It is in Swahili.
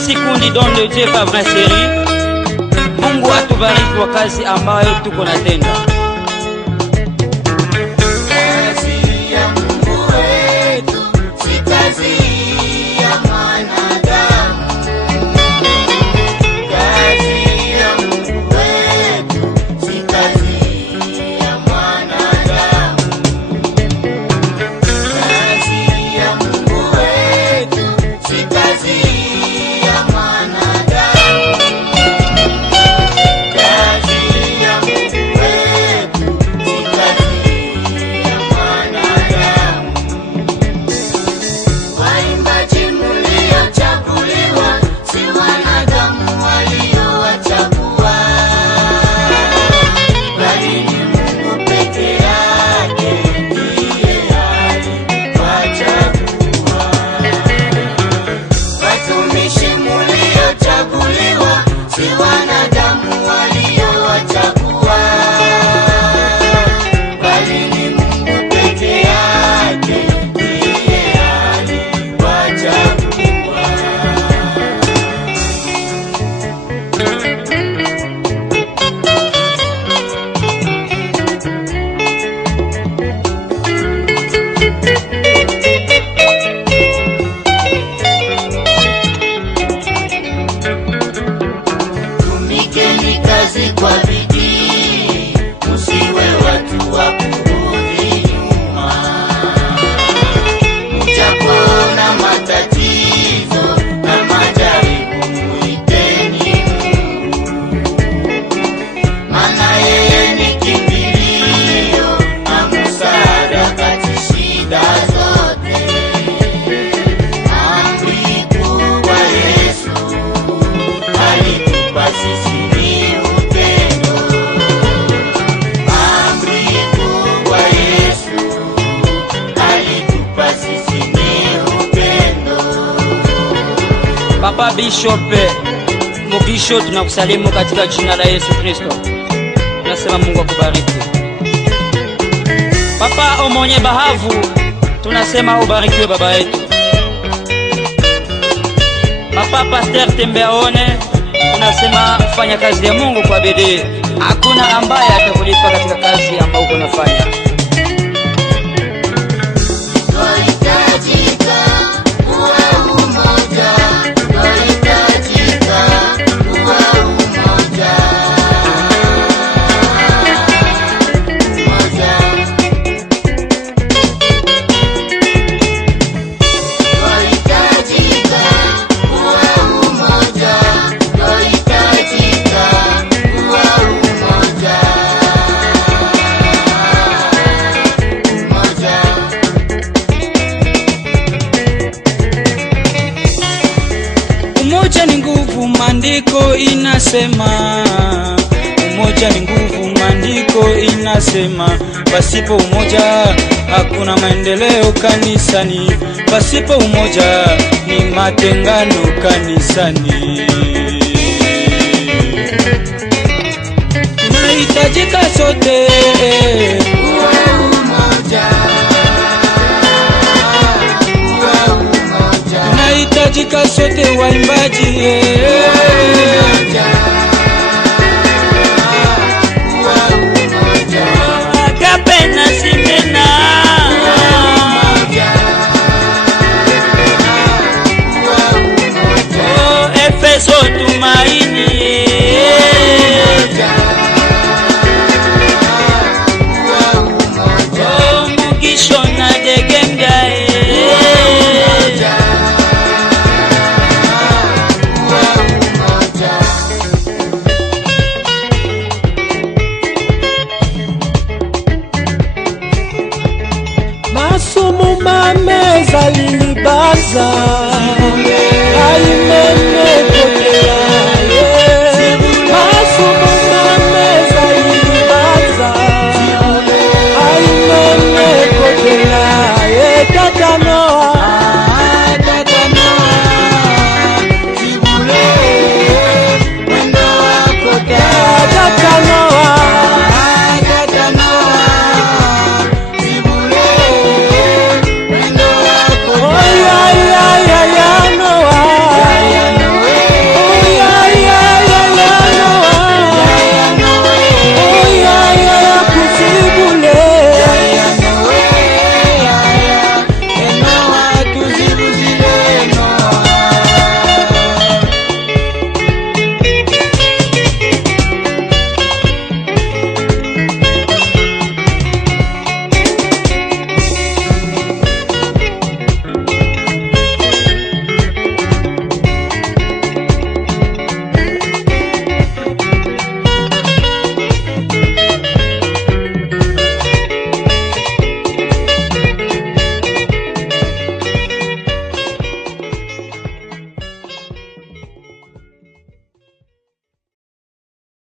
Sisi kundi Don de Dieu par série. Mungu atubariki kwa kazi ambayo tuko natenda. Kazi ya Mungu wetu si kazi ya mwanadamu. Kazi ya Mungu wetu si kazi ya mwanadamu. Kazi ya Mungu wetu si kazi ya mwanadamu. Kazi ya Mungu wetu si kazi ya mwanadamu. Waimbaji mliochaguliwa si wanadamu waliowachagua, bali ni Mungu peke yake ndiye aliwachagua. Watumishi mliochaguliwa si wanadamu waliowachagua, bali ni Mungu peke yake ndiye aliwachagua. Tumikeni kazi kwa bidii, msiwe watu wa kurudi nyuma. Mtapoona matatizo na majaribu, muiteni Mungu, maana yeye ni kimbilio na msaada kati shida zote. Amri kubwa Yesu alitupa sisi ni upendo. Amri kubwa Yesu alitupa sisi ni upendo. Papa Bishop Mugisho, tunakusalimu katika jina la Yesu Kristo. Tunasema Mungu akubariki. Papa Omonye Bahavu, tunasema ubarikiwe baba yetu. Papa Pasteur Tembeaone, tunasema fanya kazi ya Mungu kwa bidii. Hakuna ambaye atakulipa katika kazi ambayo uko unafanya. Twahitajika kuwa umoja, twahitajika kuwa umoja. Twahitajika kuwa umoja, twahitajika kuwa umoja. Umoja ni nguvu, maandiko inasema. Umoja ni nguvu, maandiko inasema. Pasipo umoja hakuna maendeleo kanisani. Pasipo umoja ni matengano kanisani. Tunahitajika sote Kuwa umoja, kuwa umoja, tunahitajika sote waimbaji umoja, kuwa umoja, Agape na Simena, umoja, kuwa umoja, oh, Efeso Tumaini, umoja, kuwa umoja, oh, Mugisho na Degembya, umoja, kuwa umoja. masomo mameza lilibaza aimene